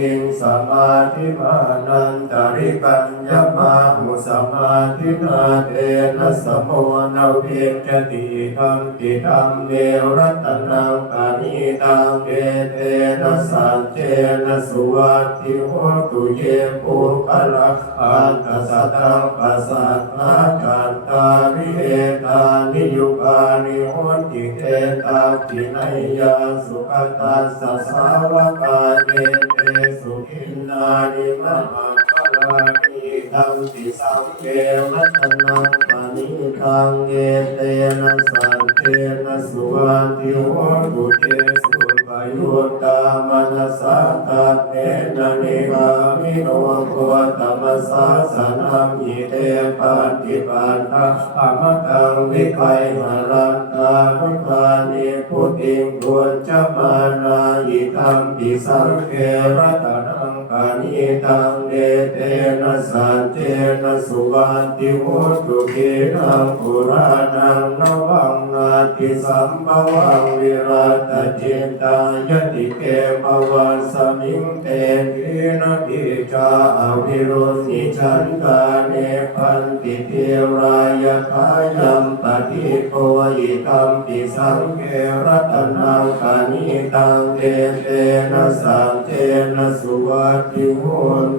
ติงสมาธิมานันตริกัญญมาหุสมาธินาเตนะสมโมนาเวจติธัมปิธัมเมรัตนังปานิตังเอเตนะสัจเจนะสุวัตถิโหตุเยปุคละอันตสัตตังปัสสัทธาจัตตาริเอตานิยุกานิโหติเตตาปินัยยาสุขตัสสะสาวกาเยเตสุขินานิมะภะลานิตัมปิสังเกมัตนังปานิตังเยเตนะสันเตนะสุวัตถิโหตุเตสุปยุตตามนัสสะตะเนนะนิกามิโนโคตมัสสะสนัมยิเตปันติปันทะอมตังวิไคหรันตานุภานิพุติงกุญจมานายิตัมปิสังเขรัตนังปานิตังเดเตนะสันเตนะสุวันติโหตุเกนังปุรานังนวังนาติสัมภวังวิรัตจิตตายติเกภวันสมิงเตกินะปิจาอวิรุณนิจันตาเนพันติเทรายทายัมปฏิโพยิตัมปิสังเขรัตนังปานิตังเตเตนะสังเตนะสุวัตถิโห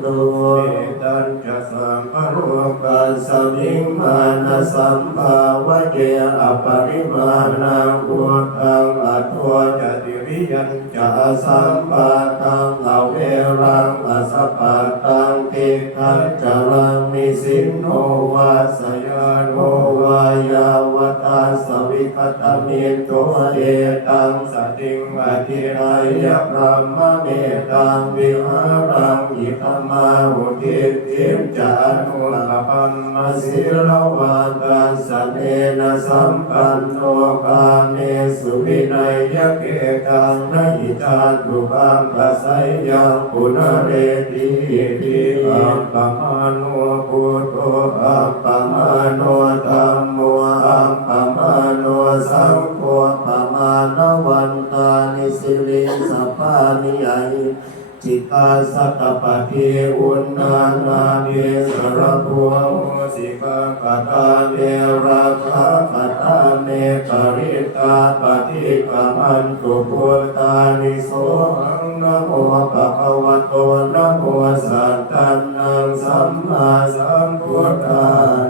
ตุเอตัญจะสัมภโรกัสสมิงมานะสัมภาวะเกอปริมาณังอุทังอัตโตจติริยัญจะสัมปะทังอเวรังอสัพพะตังติขันจรังนิสินโนวาสยานโนวายาวตาสวิคตมิโตเอตังสติงอธิรายะพรหมเมตังวิหารังอิธมาหุติติจานุลปัมมศิลวาตัสสะเนนะสัมปันโนกาเมสุวินัยยะเกตังนะหิจาตุปังปัสสัยยังปุณเรติติอัปปมาโนพุทโธอัปปมาโนธัมโมอัปปมาโนสังโฆปมาณวันตานิสิลิสัพพานิยายจิตตาสัตตปะเทอุณนานาเมสระภวโมสิกาปะตาเมราคาปะตาเมปริตาปฏิกามันตุพุทธานิโสหังนะโมภะคะวะโตนะโมสัตตันนังสัมมาสัมพุทธา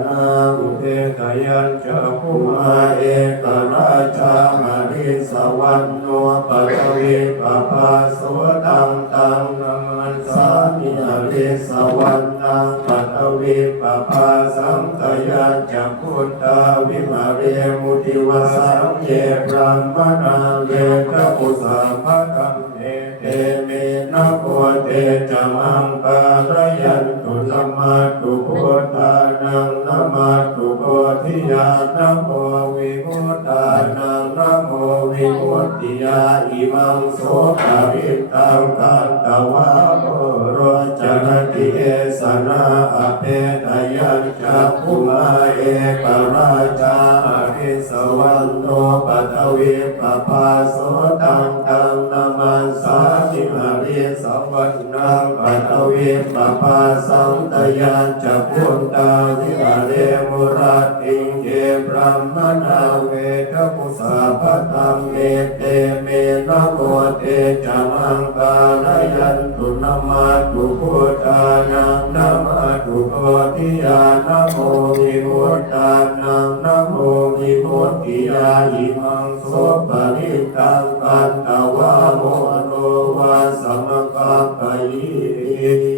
นังเตตยัญจะภูมาเอกราชาหริสวรรณโนปัตวิปภาโสตังตังนามันสามิหริสวรรณังปัตวิปภาสังขยัญจะพุทธาวิมาเรมุติวสังเยพรหมนาเวทปุสาภกัมเมเตเมนะโคเตจะมังปารยันตุนามาตุพุทธานังนามาตุโพธิญาณนะโมวิมุตตานังนะโมวิมุตติยาอิมังโสภะริตังคันตวะโมโรจนติเอสนาอเปตยัญจะภูมาเอกราชาหริสวรรณโนปัตวิปภาโสตังตังนามันสามิหริสวรรณังปัตวิปภาสังตยัญจะพุทธาวิหาเรมุราติงเยพรหมนาเวทปุสาภตัมเมเตเมนะโมเตจะมังปารยันตุนามาตุพุทธานังนามาตุโพธิญาณนะโมวิมุตตานังนะโมวิมุตติยาอิมังโสปะริตังคันตวะโมโนวาสัมกัปปะยิ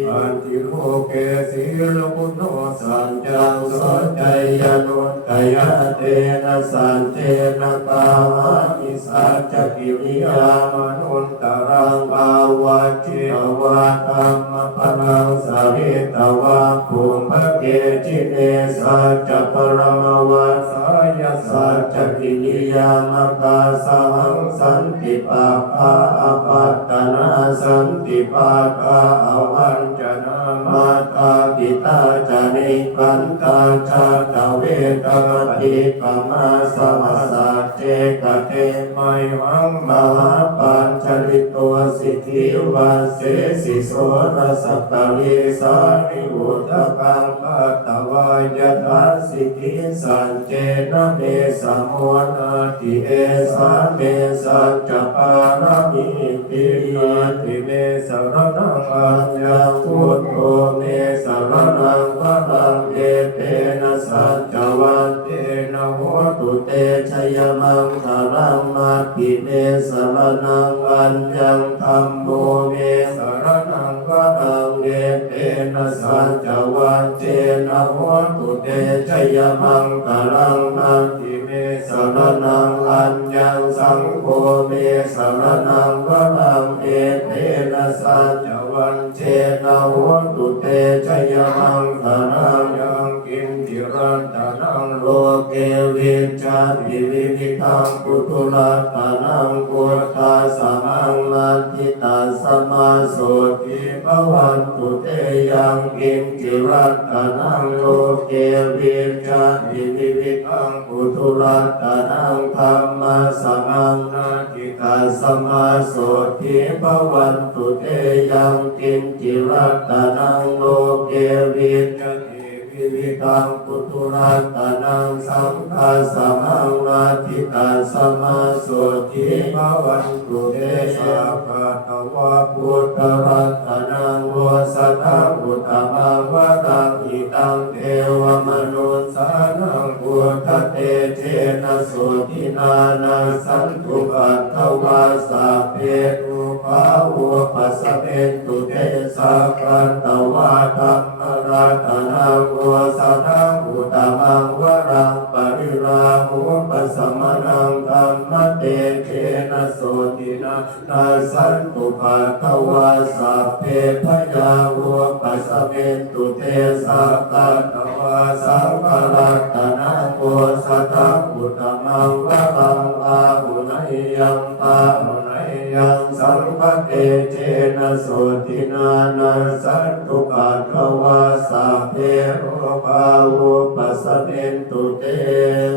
อันติโลเกสีลปุโนสัญจังโสใจยนุตตยะเตนะสันเตนะปาหานิสัจจกิริยามนุตตรังภาวะจิตวะธัมมปนังสริตวะภูมิเกจิเนสัจจปรมวัสสายสัจจกิริยามกาสังสันติปะภาอปัตตนาสันติปะกาอวัญจนามา มาตาปิตาจานิปันตาชาตเวทปฏิปมาสหัสสะเจกเตไมหังมหาปัญจลิตัวสิทธิวัสเสสิโสรสปริสานิอุตกังปัตตวายทัสสิกิสัจเจนะเมสโมนาติเอสาเมสัจจปารามิปินาติเมสรณังอัญญาพุทโธเมสรณังวรังเอเตนะสัจจวันเตนะโหตุเตชยมังคารังมาติเมสรณังอัญญังธัมโมเมสรณังวรังเอเตนะสัจจวันเตนะโหตุเตชยมังคารังมาติเมสรณังอัญญังสังโฆเมสรณังวรังเอเตนะสัจจวันเตนะโหตุเตชยมังคารังยังกินจิรันตนังโลเกวิจาติวินิทังปุถุรัตนังพุทธาสมังลัทธิตาสมาโสติภวันตุเตยังกินจิรัตนังโลเกวิจาติวินิทังปุถุรัตนังธรรมสมังนาทิตาสมาโสติภวันตุเตยังกินจิรัตนังโลเกวิจาติวิวิตังปุถุรัตนังสังฆาสมังนาทิตาสมาโสติภวันตุเตชะภะคะวะพุทธรัตนังวสัทธะพุทธมังวรังอิตังเทวมนุสสานังพุทธเตเทนะโสตินานังสันตุปัฏฐวาสัพเพตุภาวุปัสสะเมตุเตสัพพันตวาธัมมรัตนังวสัทธะพุทธมังวรังปริราหุปัสสมนังธัมมเตเทนะโสตินานังสันตุปัฏฐวาสัพเพพยาวุปัสสะเมตุเตสัพพันตวาสังฆรัตนังวสัทธะพุทธมังวรังอาหุนยยังปาหุนยยังสังฆเตเทนะโสตินานังสันตุปัฏฐวาสัพเพโรภาวุปัสสะเมตุเต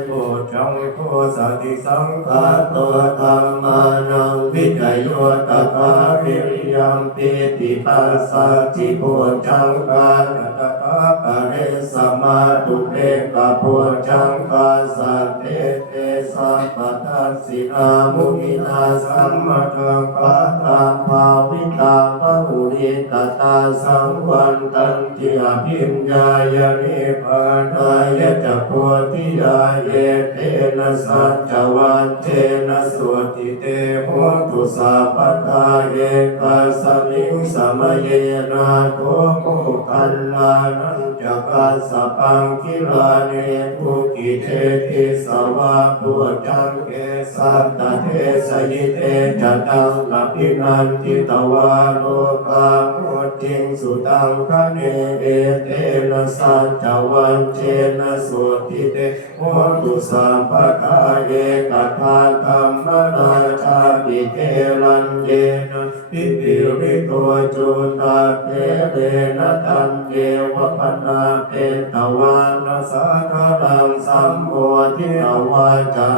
โพจังโฆสติสังฆาตัวธัมมานังวิจโยตถาวิริยัมปิติปัสสะจิโพจังกาตถาปะเรสมาตุเตกะโพจังกาสัตเตเตสัพพทัสสินามุนินาสัมมาทังปะตังภาวิตาภะหุริตตาสังวันตันติอภิญญายนิพพานายะจะโพธิยาเยเตนะสัจจวันเตนะสุติเตโหตุสัพพทาเยกัสสมิงสมัยเยนะโทโมคัลลานันจะกัสสะปังคิลาเนภูกิเตติสวะตุจังเกสัตตเทสยิเตจัตตังอภินันทิตวาโลกาโมทิงสุตังคะเนเอเตนะสัจจวันเจนะสุติเตโหตุสัมปทาเยกทาธัมมราชาปิเทรัญเยนะปิปิริโตจุตาเทเรนะตันเทวปนาเตตวานะสาธารังสัมโพธิอวาจา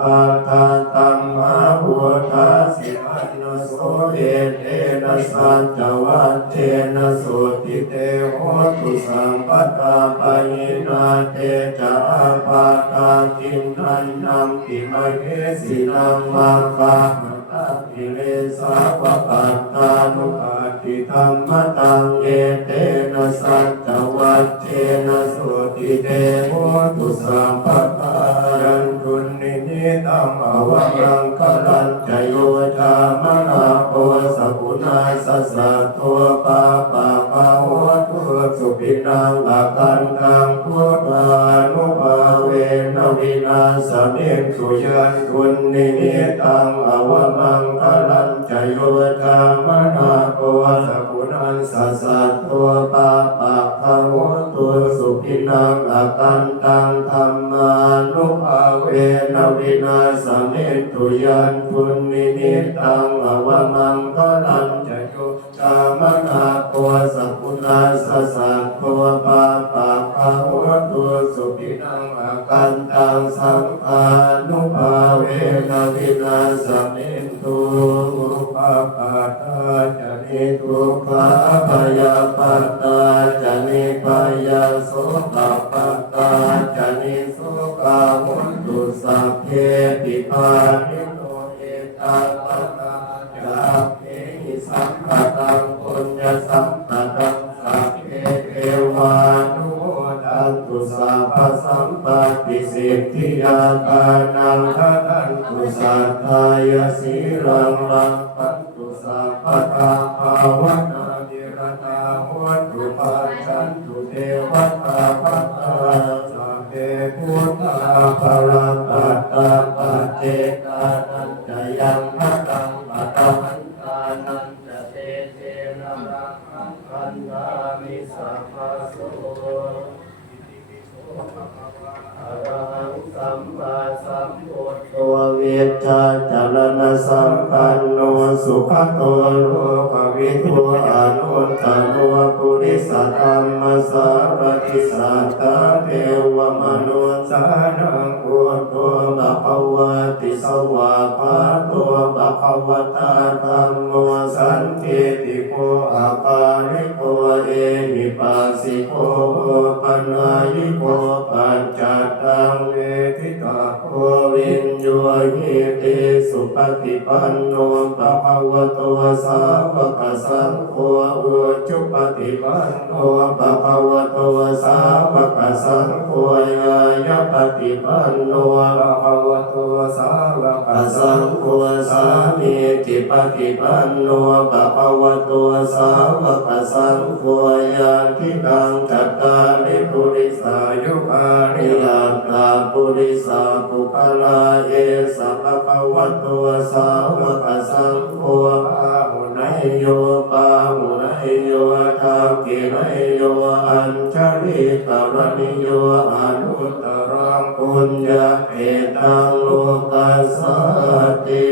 ภาคาตัมมาหุทัสสิอันนโสเอเตนะสัจจวัตเตนะสุติเตโหตุสัมปทาปะยินาเตจาภาคาทินนันนัมปิมะเกสินังมังคาอิเลสาวะปัตตานุภาติธรรมตังเยเตนะสัจจวัตเตนะสุติเตโหตุสัมปทายันตุนินิตังอวรังคลัญจโยธามนาโคสกุณาสัสสะโทปาปะภะโหตุสุปินังอาคันตังพุทธานุภาเวนะวินาศเมตุยันตุนินิตังอวมังคลัญจโยธามนาโคสกุณาสัสสะโทปาปะภะโหตุสุปินังอาคันตังธัมมานุภาเวนะวินาศเมตุยันตุนินิตังอวมังคลัญจโยธาม นาโคสัพพุทธัสสะสัพพะปะปะภะวะตุสุขินังอาคันตังสังฆานุภาเวนะวินาศมินตุอุปปาทาจะนิทุกขาพยาปัตตาจะนิพยาโสตปัตตาจะนิสุขามุนตุสัพเพปิภานิโนเอตาปัตตาจะเมหิสัมปะตังปุญญสัมปะตังสัพเพเทวานุโมทันตุสัพพสัมปติสิทธิยาตานังทันตุสัทธายสีรังรังปันตุสัพพตาภาวนาธิรตาหัวตุปัจจันตุเทวตาปัตตาสัพเพพุทธาภรังปัตตาปัจเจกานันจะยังพัตตังปัตตมันตานันจะเตเจนะรังคันธามิสัพพะโสอะระหังสัมมาสัมพุทโธเวชชาจารณสัมปันโนสุขโตโลกวิทูอานุตตโนปุริสธรรมสารติสัตตะเทวมนุสานังอุตโตภควติสวาภาโตภควตาธัมโมสันติติโกอาภาริโกเอหิปัสสิโกปนายิโกปัจจัตตังเวทิตาโควินโยหิติสุปฏิปันโนภควโตสาวกสังโฆอุจุปฏิปันโนภควโตสาวกสังโฆญายปฏิปันโนภควโตสาวกสังโฆสามีจิปฏิปันโนภควโตสาวกสังโฆญาทิกังจัตตาริปุริสายุปาริยัตตาปุริสาปุคลาเยสัพพะวะโตสาวกสังโฆปาหุนายโยปาหุนายโยทักขินายโยอัญชลิตรณิโยอนุตตรังปุญญาเอตังโลกัสสติ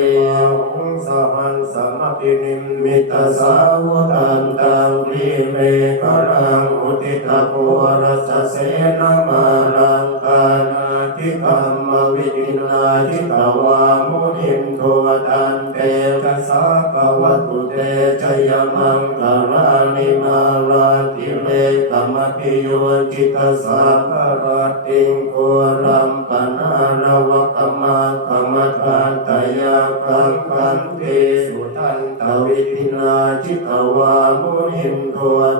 หุงสมันสมปินิมมิตสาวุตันตังริเมฆรังอุติตโพรัสเสนมารังกานาทิกัมมวิตินาทิตวามุนินโทตันเตทัสสะปวัตตุเตชยมังคารานิมาราติเมตมปิโยจิตสัพพะราติงโกรัมปนานวกมากรรมฐานตยาคังคันติสุทันตวิตินาจิตวามุนินโท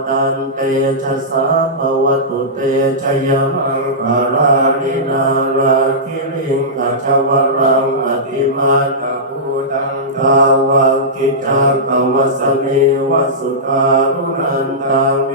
ตันเตชะสาภวตุเตชยมังคารานินาราคิลิงกัจวรังอธิมาตาภูตังทาวังกิจจังกวสมิวัสุตารุนันตังเม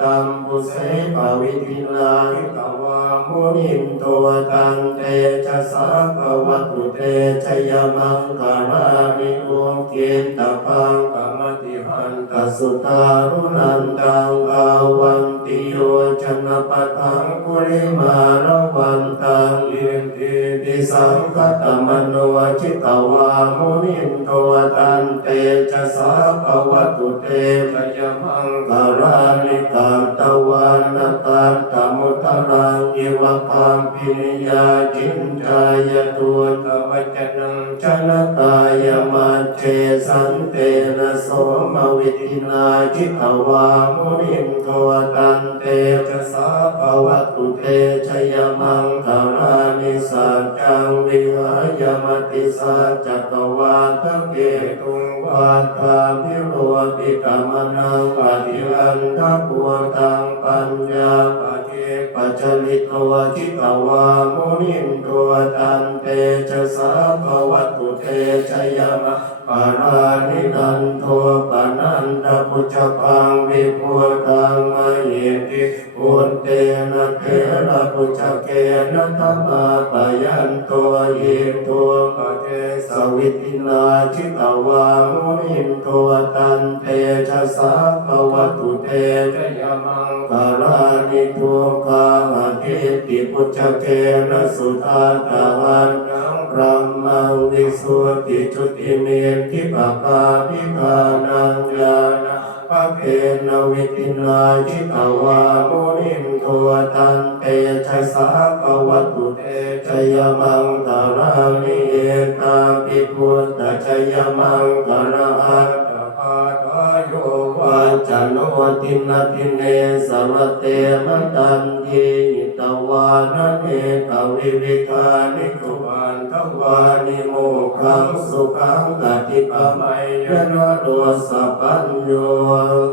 ตัมปุเสภวิตินาหิตวามุนินโทตันเตชะสาภวตุเตชยมังคารานิโอเกตปังกมติหันตสุตารุนันตังอาวันติโยชนะปะทังกุริมาระวันตังเยติติสังคตมโนจิตวามุนินโทตันเตชะสาภวตุเตชยมังคารานิตังตวันนาตันตมุตรังอิวะคัมปินิยาจินจายตุตวัจนังชนะกายมัจเจสันเตนะโสมวิตินาจิตวามุนินโทตันเตชะสาภวตุเตชยมังคารานิสัจจังวิหายมติสัจจตวาทะเกตุงวาทาภิโรติกามนังปฏิรันทปวตังปัญญาปะเทปัจจลิตวจิตวามุนินโทตันเตชะสาภวตุเตชยมังปารานินันโทปนันตปุจจพังวิภูตังมะเยติอุตเตนะเกระปุจจเกนะธรรมาปยันโตเยโตปะเทสวิตินาจิตวามุนินโทตันเตชะสาภวตุเตชยมังคารานิทุกขาหะเทติปุจจเกนะสุทาตาวันนังพระมังวิสุทธิจุติเมธิปปาภิกานังญาณ พระเพนวิทินาชิตวามุนิมตัวตันเตชัยสาภวตุเตชยมังคารามิเอตาปิพุทธชยมังคาราอัตถปาทายโยวัจจโนตินาทิเนสรเตมตันเยหิตวานเนตวิวิธานิคุวันทวานิโมขังสุขังกติปะไมยนโรสปัญโย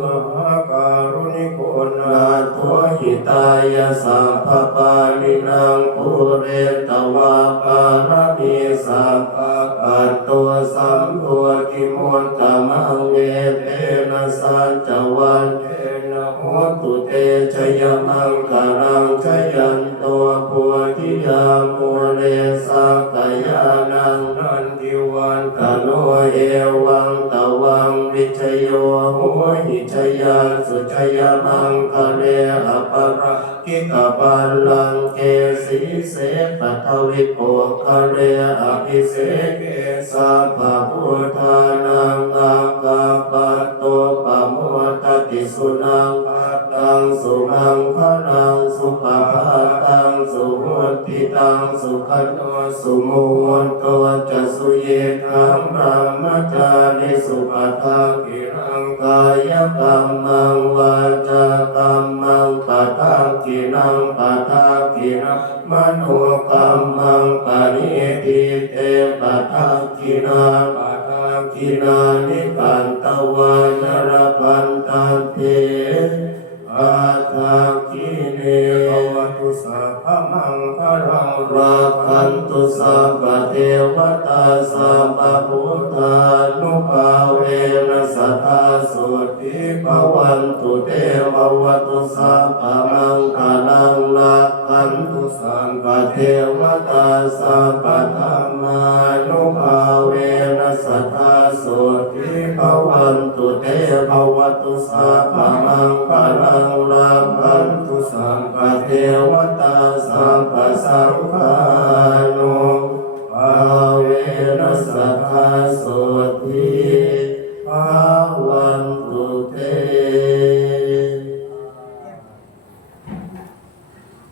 มหาการุณิโกนาโทหิตายาสัพพปาลินังปุเรตวาปารมีสัพพะปัตตัวสัมโพธิมุตตมังเวเทนะสัจจวันเทนะโหตุเตชยมังคารังชยันตัวปุถิยามุเรสักยานังนันทิวันตโนเอวังตวังวิชโยโหหิชยาสุชยมังคะเลอปราคิกปัลลังเกสีเสปัทวิโภคะเลอภิเสเกสัพพพุทธานังอาคาปัตโตปะโมทติสุนังปัตตังสุมังคลังสุปภาตังสุหุติตังสุขโนสุโมนโตจะสุเยธังรัมมจาริสุปทังกิรังกายกรรมังวาจากรรมังปะทังกินังปะทังกินังมโนกรรมังปณิทิเตปะทังกินังปะทังกินานิกันตวานรพันตันเตอาทาคิเนภวตุสัพพมังคลังราคันตุสัพพเทวตาสัพพพุทธานุภาเวนะสัทธาสุติภวันตุเตภวตุสัพพมังคลังราคันตุสัพพเทวตาสัพพธรรมานุภาเวนะสัทธาสุติภวันตุเตภวตุสัพพมังคลังราคันตุสัพพเทวตาสัพพสังฆา